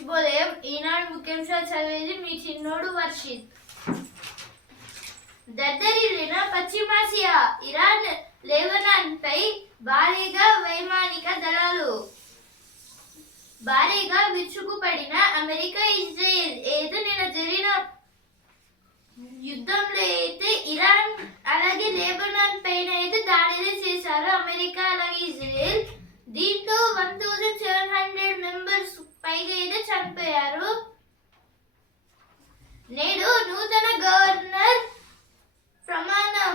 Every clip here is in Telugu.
శుభోదయం. ఈనాడు ముఖ్యాంశాలు చదివేది మీ చిన్నోడు వర్షిత్. దద్దరిల్లిన పశ్చిమాసియా, ఇరాన్ లెబనాన్ పై భారీగా వైమానిక దళాలు. భారీగా విరుచుకుపడిన అమెరికా ఇజ్రాయెల్. నిన్న జరిగిన యుద్ధంలో ఇరాన్ అలాగే లెబనాన్ పైన దాడి చేశారు అమెరికా అలాగే ఇజ్రాయెల్. దీంతో 1700 మెంబర్స్ పైగా చనిపోయారు. నేడు నూతన గవర్నర్ ప్రమాణం.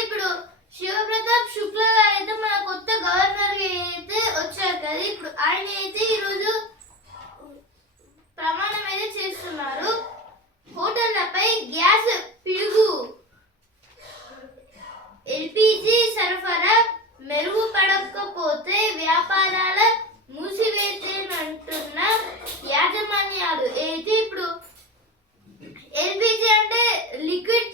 ఇప్పుడు శివప్రతాప్ శుక్లా గారు మన కొత్త గవర్నర్ వచ్చారు కదా, ఇప్పుడు ఆయన ఈరోజు ప్రమాణం చేస్తున్నారు. హోటళ్లపై గ్యాస్ పిడుగు. ఎల్పిజి సరఫరా మెరుగుపడకపోతే వ్యాపారాల మూసివేతనంటున్న యాజమాన్యాలు. ఇప్పుడు ఎల్పిజి అంటే లిక్విడ్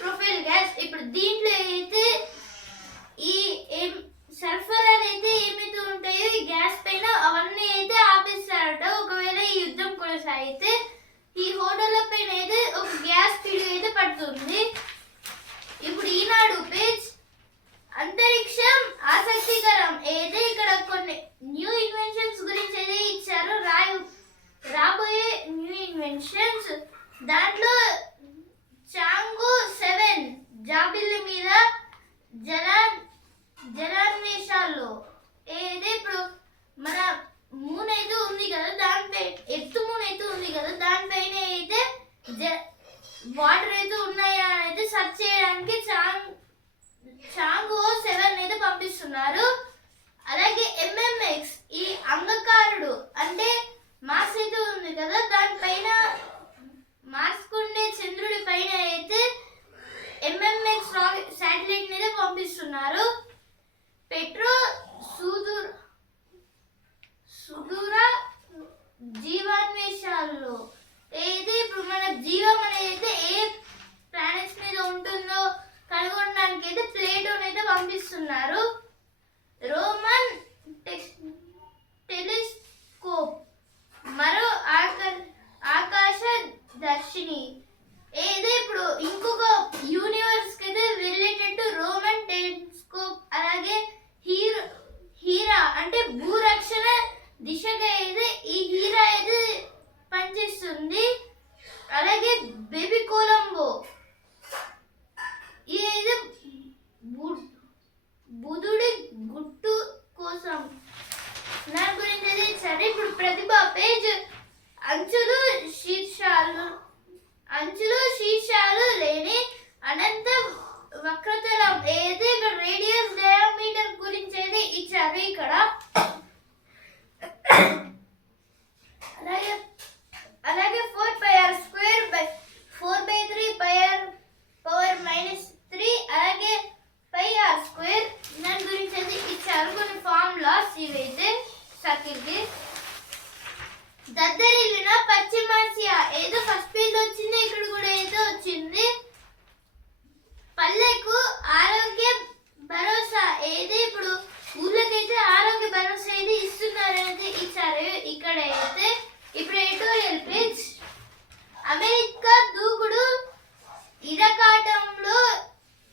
ప్రొఫైల్ గ్యాస్. ఇప్పుడు దీంట్లో ఈ సరఫరాలు ఏమైతే ఉంటాయో ఈ గ్యాస్ పైన అవన్నీ ఆపేస్తారట. ఒకవేళ ఈ యుద్ధం కొనసాగితే ఈ హోటళ్ల పైన ఒక గ్యాస్ పిడుగు పడుతుంది. ఇప్పుడు ఈనాడు పేజ్ అంతరిక్షం ఆసక్తికరం. ఇక్కడ కొన్ని న్యూ ఇన్వెన్షన్స్ గురించి ఇచ్చారు. రాబోయే న్యూ ఇన్వెన్షన్స్ దాంట్లో చాంగో 7 జాబిల్ల మీద జలాన్వేషాల్లో ఇప్పుడు మన మూన్ ఉంది కదా, దానిపై ఎత్తు మూన్ ఉంది కదా, దానిపైన వాటర్ ఉన్నాయా అని సెర్చ్ చేయడానికి చాంగో 7 పంపిస్తున్నారు. అలాగే MMX ఈ అంగకారుడు అంటే మార్స్ ఉంది కదా, దానిపైన మార్స్ కుండే చంద్రుడి పైన MMX శాటిలైట్ పంపిస్తున్నారు. పెట్రో సుదూర జీవాన్వేషాల్లో ఇప్పుడు మన జీవం అనేది ఏ ప్లానెట్స్ మీద ఉంటుందో కనుగొనడానికి ప్లేటోని పంపిస్తున్నారు. రోమన్ టెలిస్కోప్ మరో ఆకాశ దర్శిని. ఇప్పుడు ఇంకొక యూనివర్స్ రిలేటెడ్ రోమన్ టెలిస్కోప్. అలాగే హీరా అంటే భూరక్షణ దిశగా ఈ హీరా పనిచేస్తుంది. అలాగే బేబీ కొలంబో బుధుడి గుట్టు కోసం దాని గురించి సరే. ఇప్పుడు ప్రతిభ పేజ్ అంచులు శీర్షాలు లేని అనంత వక్రతలం. ఇక్కడ రేడియస్ డయామీటర్ గురించి ఇచ్చారు ఇక్కడ. అలాగే 4πr² 4/3 పవర్ -3 అలాగే πr². దాని గురించి ఇచ్చారు కొన్ని ఫార్ములాస్. సర్కిల్ కి దద్దరిల్లిన పశ్చిమాసియా. ఫస్ట్ పేజ్ వచ్చింది, ఇక్కడ కూడా వచ్చింది. పల్లెకు ఆరోగ్య భరోసా. ఇప్పుడు ఊళ్ళకైతే ఆరోగ్య భరోసా ఇస్తున్నారు ఇచ్చారు ఇక్కడ. ఇప్పుడు ఎడిటోరియల్ పేజ్ అమెరికా దూకుడు ఇరకాటంలో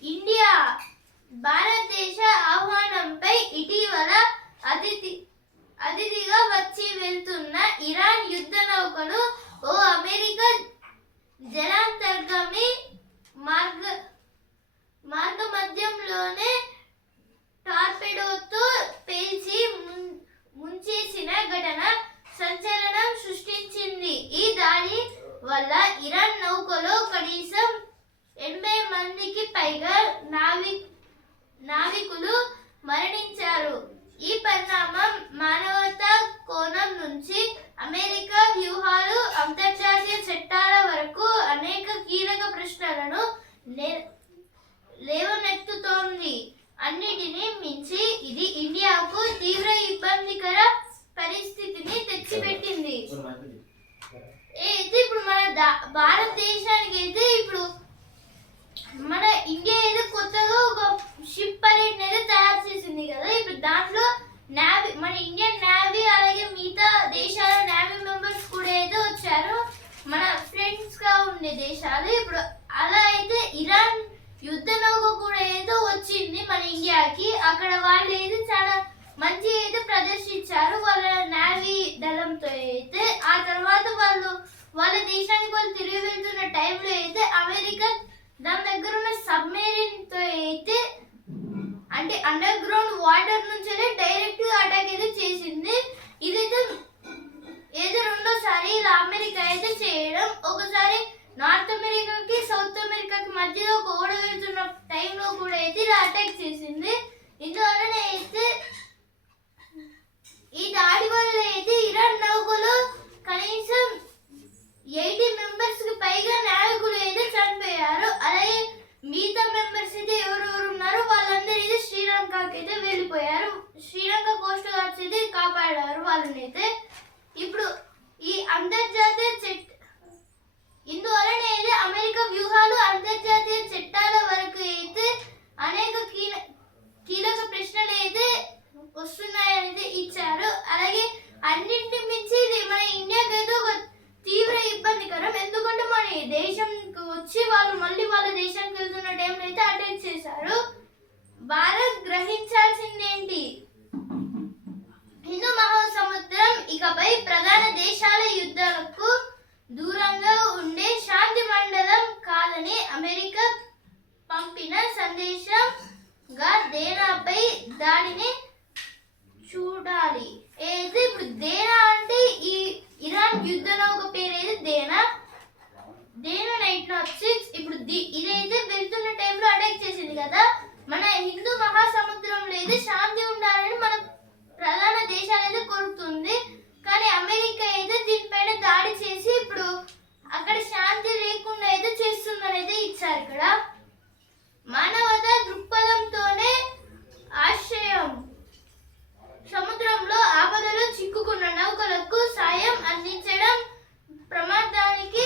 ఇండియా. భారతదేశ ఆహ్వానంపై ఇటీవల అతిథిగా వచ్చి వెళ్తున్న ఇరాన్ యుద్ధ నౌకను ఓ అమెరికా జలాంతర్గామి మార్గ మధ్యంలోనే టార్పెడోతో పేల్చి ముంచేసిన ఘటన సంచలనం సృష్టించింది. ఈ దాడి వల్ల ఇరాన్ నౌకలో కనీసం 80 మందికి పైగా నావికులు మరణించారు. ఈ పరిణామం మానవతా కోణం నుంచి అమెరికా వ్యూహాలు, అంతర్జాతీయ చట్టాల వరకు అనేక కీలక ప్రశ్నలను లేవనెత్తుతోంది. అన్నిటినీ మించి ఇది ఇండియాకు తీవ్ర ఇబ్బందికర పరిస్థితిని తెచ్చిపెట్టింది. ఇప్పుడు మన భారతదేశానికి ఇప్పుడు మన ఇండియా కొత్తగా ఒక షిప్ అనేది తయారు చేసింది కదా. ఇప్పుడు దాంట్లో మన ఇండియన్ నేవీ అలాగే మిగతా దేశాల నేవీ మెంబర్స్ కూడా అయితే వచ్చారు, మన ఫ్రెండ్స్ గా ఉండే దేశాలు. ఇప్పుడు అలా అయితే ఇరాన్ యుద్ధ నౌక కూడా ఏదో వచ్చింది మన ఇండియాకి. అక్కడ వాళ్ళు అయితే చాలా మంచి అయితే ప్రదర్శించారు వాళ్ళ నేవీ దళంతో అయితే. ఆ తర్వాత వాళ్ళ దేశానికి వాళ్ళు తిరిగి వెళ్తున్న టైంలో అయితే అమెరికా దాని దగ్గర ఉన్న సబ్మెరీన్ తో అయితే అంటే అండర్ గ్రౌండ్ వాటర్ నుంచి డైరెక్ట్ అటాక్ అయితే చేసింది. ఇదైతే ఏదో రెండోసారి ఇలా అమెరికా అయితే చేయడం. ఒకసారి నార్త్ అమెరికాకి సౌత్ అమెరికాకి మధ్యలో ఒక ఓడ వెళ్తున్న టైంలో కూడా అయితే ఇలా అటాక్ చేసింది. ఇందువలన అయితే ఈ దాడి వల్ల అయితే ఇరాన్ నౌకలో కనీసం 80 మెంబర్స్ కి పైగా నాయకులు అయితే చనిపోయారు. అలాగే మిగతా మెంబర్స్ అయితే ఎవరెవరు ఉన్నారో వాళ్ళందరూ అయితే శ్రీలంకకి అయితే వెళ్ళిపోయారు. శ్రీలంక కోస్ట్ గార్డ్స్ అయితే కాపాడారు వాళ్ళనైతే. ఇప్పుడు ఈ అంతర్జాతీయ ఇందువలన అయితే అమెరికా వ్యూహాలు అంతర్జాతీయ చట్టాల వరకు అయితే అనేక కీలక ప్రశ్నలు అయితే వస్తున్నాయని ఇచ్చారు. అలాగే అన్నింటి మించి ఇది మన ఇండియాకి అయితే ఒక తీవ్ర ఇబ్బందికరం. ఎందుకంటే మన దేశంకి వచ్చి వాళ్ళు మళ్ళీ వాళ్ళ దేశానికి వెళ్తున్న టైంలో అయితే అటాక్ చేశారు. భారత్ గ్రహించాల్సింది ఏంటి? హిందూ మహాసముద్రం ఇకపై ప్రధాన దేశాల యుద్ధాలకు దూరంగా ఉండే శాంతి మండలం కాదని అమెరికా పంపిన సందేశంగా దేనాపై దాడిని చూడాలి. ఏది ఇప్పుడు దేనా అంటే ఈ ఇరాన్ యుద్ధ నౌక పేరు ఏది దేనా నైట్ నాట్ 6. ఇప్పుడు ఇదైతే వెళ్తున్న టైంలో అటాక్ చేసింది కదా. మన హిందూ మహాసముద్రంలో అయితే శాంతి ఉండాలని మన ప్రధాన దేశాలు అయితే కోరుతుంది. కానీ అమెరికా అయితే దీనిపైన దాడి చేసి ఇప్పుడు అక్కడ శాంతి లేకుండా అయితే చేస్తుందని అయితే ఇచ్చారు. ఇక్కడ మానవతా దృక్పథంతోనే ఆశ్రయం. సముద్రంలో ఆపదలో చిక్కుకున్న నౌకలకు సాయం అందించడం, ప్రమాదానికి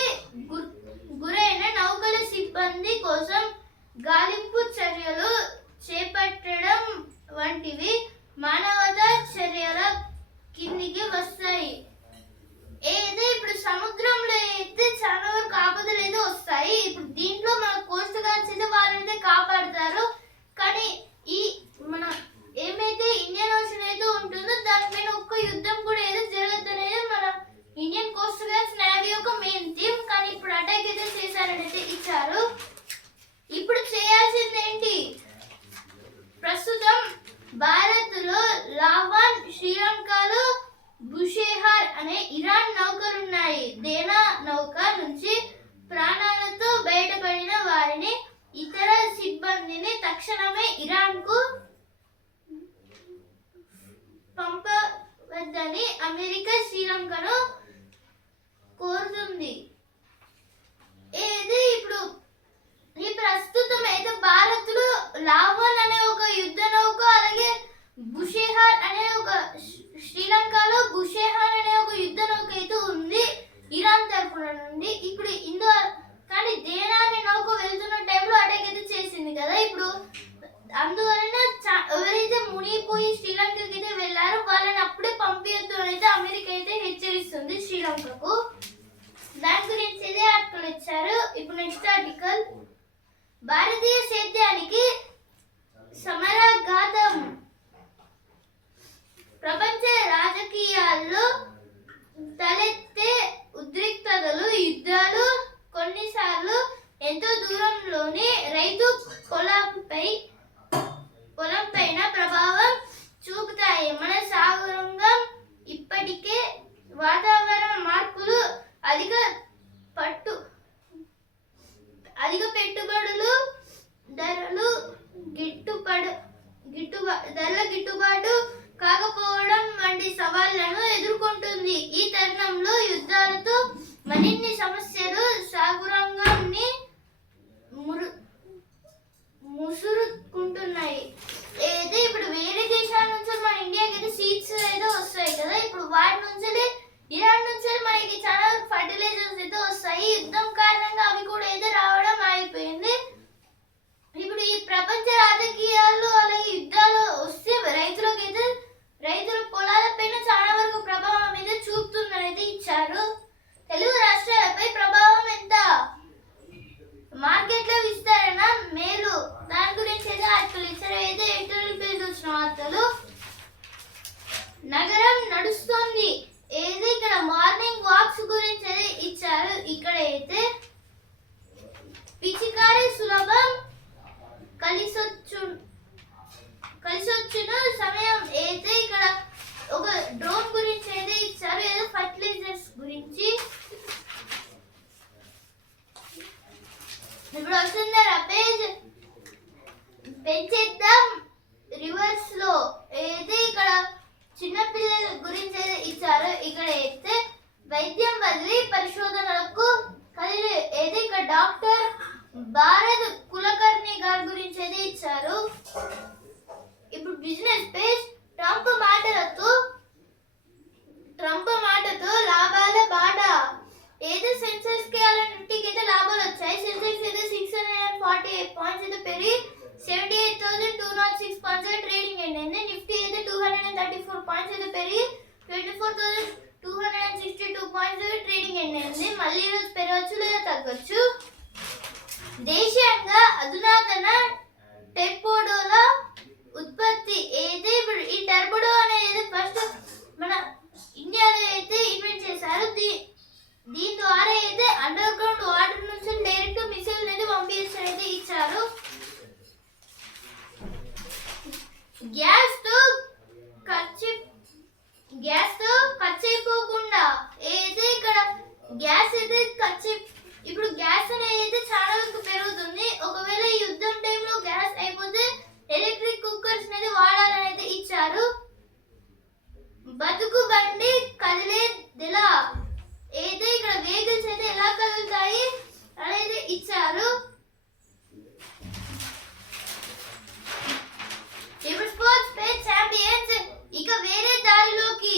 గురైన నౌకల సిబ్బంది కోసం గాలింపు చర్యలు చేపట్టడం వంటివి మానవతా చర్యల కిందికి వస్తాయి. ఏదైతే ఇప్పుడు సముద్రంలో అయితే చాలా వరకు ఆపదలు అయితే వస్తాయి. ఇప్పుడు దీంట్లో మన కోస్ట్ గార్డ్స్ అయితే వాళ్ళైతే కాపాడుతారు. కానీ ఈ మన ఏమైతే ఇండియన్ ఓషన్ అయితే ఉంటుందో దానిపైన ఒక్క యుద్ధం కూడా ఏదో జరగద్దనేది మన ఇండియన్ కోస్ట్ గార్డ్స్ నేవీ యొక్క మెయిన్ థీమ్. కానీ ఇప్పుడు అటాక్ అయితే చేశారని అయితే ఇచ్చారు. ఇప్పుడు చేయాల్సింది ఏంటి? ప్రస్తుతం భారత్లో లావాన్, శ్రీలంకలో బుషేహార్ అనే ఇరాన్ నౌకలున్నాయి. దేనా నౌక నుంచి ప్రాణాలతో బయటపడిన వారిని, ఇతర సిబ్బందిని తక్షణమే ఇరాన్కు పంపవద్దని అమెరికా శ్రీలంకను కోరుతుంది. ఏది ఇప్పుడు ఈ ప్రస్తుతం అయితే భారత్లో లావాన్ అనే ఒక యుద్ధ నౌక, అలాగే బుషేహార్ అనే ఒక శ్రీలంకలో బుషేహార్ అనే ఒక యుద్ధ నౌక అయితే ఉంది ఇరాన్ తరపున నుండి. ఇప్పుడు కానీ దేనా అనే నౌక వెళ్తున్న టైంలో అటాక్ అయితే చేసింది కదా. ఇప్పుడు అందువలన ఎవరైతే మునిగిపోయి శ్రీలంకకి అయితే వెళ్ళారో వాళ్ళని అప్పుడే పంపించద్దు అని అయితే అమెరికా అయితే హెచ్చరిస్తుంది శ్రీలంకకు. దాని గురించి ఇదే ఆర్టికల్ ఇచ్చారు. ఇప్పుడు నెక్స్ట్ ఆర్టికల్, భారతీయ సేద్యానికి సమరాఘాతం. ప్రపంచ రాజకీయాల్లో తలెత్తే ఉద్రిక్తతలు, యుద్ధాలు కొన్నిసార్లు ఎంతో దూరంలోని రైతు పొలంపైన ప్రభావం చూపుతాయి. మన సాగురంగం ఇప్పటికే వాతావరణ మార్పులు, అధిక పెట్టుబడులు, ధరల గిట్టుబాటు కాకపోవడం వంటి సవాళ్లను ఎదుర్కొంటుంది. ఈ తరుణంలో యుద్ధాలతో మరిన్ని సమస్యలు సాగురంగాన్ని ముసురుకుంటున్నాయి. ఏదైతే ఇప్పుడు వేరే దేశాల నుంచి మన ఇండియాకి అయితే సీడ్స్ అయితే వస్తాయి కదా. ఇప్పుడు వాటి నుంచి ఇరాన్ నుంచి మనకి చాలా ఫర్టిలైజర్స్ అయితే వస్తాయి. యుద్ధం కారణంగా అవి కూడా అయితే రావడం ఆగిపోయింది. ఇప్పుడు ఈ ప్రపంచ రాజకీయాల్లో అలాగే యుద్ధాలు వస్తే రైతుల పొలాల చిన్న పిల్లల గురించి అయితే ఇచ్చారు. ఇక్కడ అయితే వైద్యం వదిలి పరిశోధనలకు కదిలి అయితే ఇక్కడ డాక్టర్ భారత్ కులకర్ణి గారి గురించి అయితే ఇచ్చారు. ఇప్పుడు బిజినెస్ పేజ్ ట్రంప్ మాటతో లాభాల బాట. ఏదో సెన్సెక్స్ కి అలా నిఫ్టీకి అయితే లాభాలు వచ్చాయి. సెన్సెక్స్ అయితే 648 పాయింట్స్ అయితే పెరిగి 78,206 పాయింట్స్ అయితే ట్రేడింగ్ అయింది. నిఫ్టీ అయితే 234 పాయింట్స్ అయితే పెరిగి 24,262 పాయింట్స్ అయితే ట్రేడింగ్ అయింది. మళ్ళీ ఈరోజు పెరగచ్చు లేదా తగ్గచ్చు. దేశీయంగా అధునాతన టెర్బోడోల ఉత్పత్తి అయితే ఇప్పుడు ఈ టెర్బోడో అనేది ఫస్ట్ మన ఇండియాలో అయితే ఇన్వెంట్ చేశారు. దీని ద్వారా అయితే అండర్ గ్రౌండ్ వాటర్ నుంచి డైరెక్ట్ మిసైల్ అనేది పంపించడం అయితే ఇచ్చారు. గ్యాస్ తో ఖర్చు అయిపోకుండా అయితే ఇక్కడ గ్యాస్ అయితే ఇప్పుడు గ్యాస్ అనేది అయితే చాలా వరకు పెరుగుతుంది. ఒకవేళ ఈ యుద్ధం టైంలో గ్యాస్ అయిపోతే ఎలక్ట్రిక్ కుక్కర్స్ అనేది వాడాలని అయితే ఇచ్చారు. బతుకు బండి కదిలేదెలా అయితే ఇక్కడ వెహికల్స్ అయితే ఎలా కదులుతాయి అనేది ఇచ్చారు. ఇప్పుడు స్పోర్ట్స్ పేజ్ ఛాంపియన్స్ ఇక వేరే దారిలోకి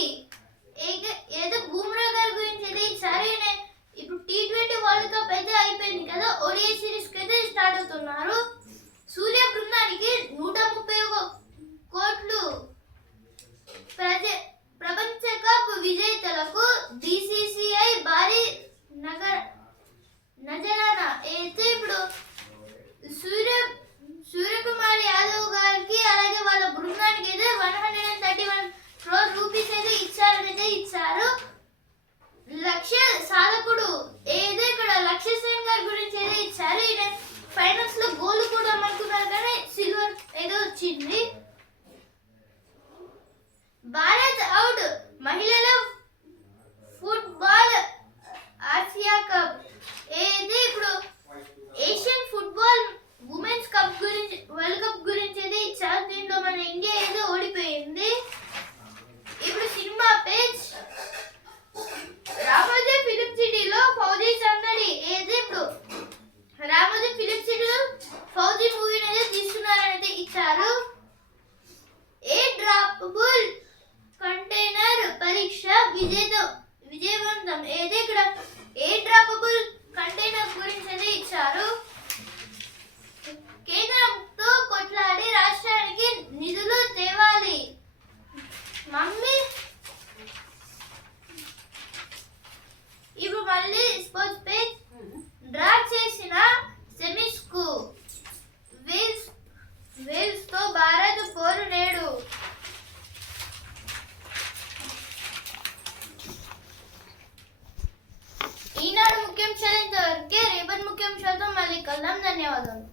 ఏదో బూమ్రా గారి గురించి అయితే ఇచ్చారు. ఇప్పుడు T20 వరల్డ్ కప్ అయితే అయిపోయింది కదా, ODI సిరీస్ కి అయితే స్టార్ట్ అవుతున్నారు. సూర్య బృందానికి 131 కోట్లు. ప్రపంచ కప్ విజేతలకు BCCI భారీ నజరానా అయితే ఇప్పుడు సూర్యకుమార్ యాదవ్ గారికి అలాగే వాళ్ళ బృందానికి అయితే 131 crore రూపీస్ అయితే ఇచ్చారు. లక్ష్య సాధకుడు ఏదో ఇక్కడ లక్ష్య సేన్ గారి గురించి అయితే ఇచ్చారు. ఈయన ఫైనల్స్ లో గోల్ కూడా అనుకున్నారు కానీ సిల్వర్ ఏదో వచ్చింది. భారత్ అవుట్ మహిళల ఫుట్బాల్ ఆసియా కప్ ఏది ఇప్పుడు ఏషియన్ ఫుట్బాల్ ఉమెన్స్ కప్ గురించి వరల్డ్ కప్ గురించి అయితే ఇచ్చారు. దీంట్లో మన ఇండియా ఏదో ఓడిపోయింది. ఇప్పుడు సినిమా పేజ్ రామోజీ ఫిలిం సిటీలో ఫౌజీ సందడి ఏది ఇప్పుడు రామోజీ ఫిలిం సిటీలో ఫౌజీ మూవీని అయితే తీస్తున్నారని అయితే ఇచ్చారు. ఏ డ్రాపబుల్ కంటైనర్ పరీక్ష విజయవంతం ఏది ఇక్కడ ఏ డ్రాపబుల్ కంటైనర్ గురించి అయితే ఇచ్చారు. కేంద్రంతో కొట్లాడి రాష్ట్రానికి నిధులు తేవాలి. మమ్మీ ఇప్పుడు మళ్ళీ స్పోర్ట్స్ పేజ్ డ్రా చేసిన సెమీస్ కు వేల్స్ తో భారత్ పోరు నేడు. ఈనాడు ముఖ్యాంశాలు ఇంతవరకే. రేపటి ముఖ్యాంశాలతో మళ్ళీ కలుద్దాం. ధన్యవాదాలు.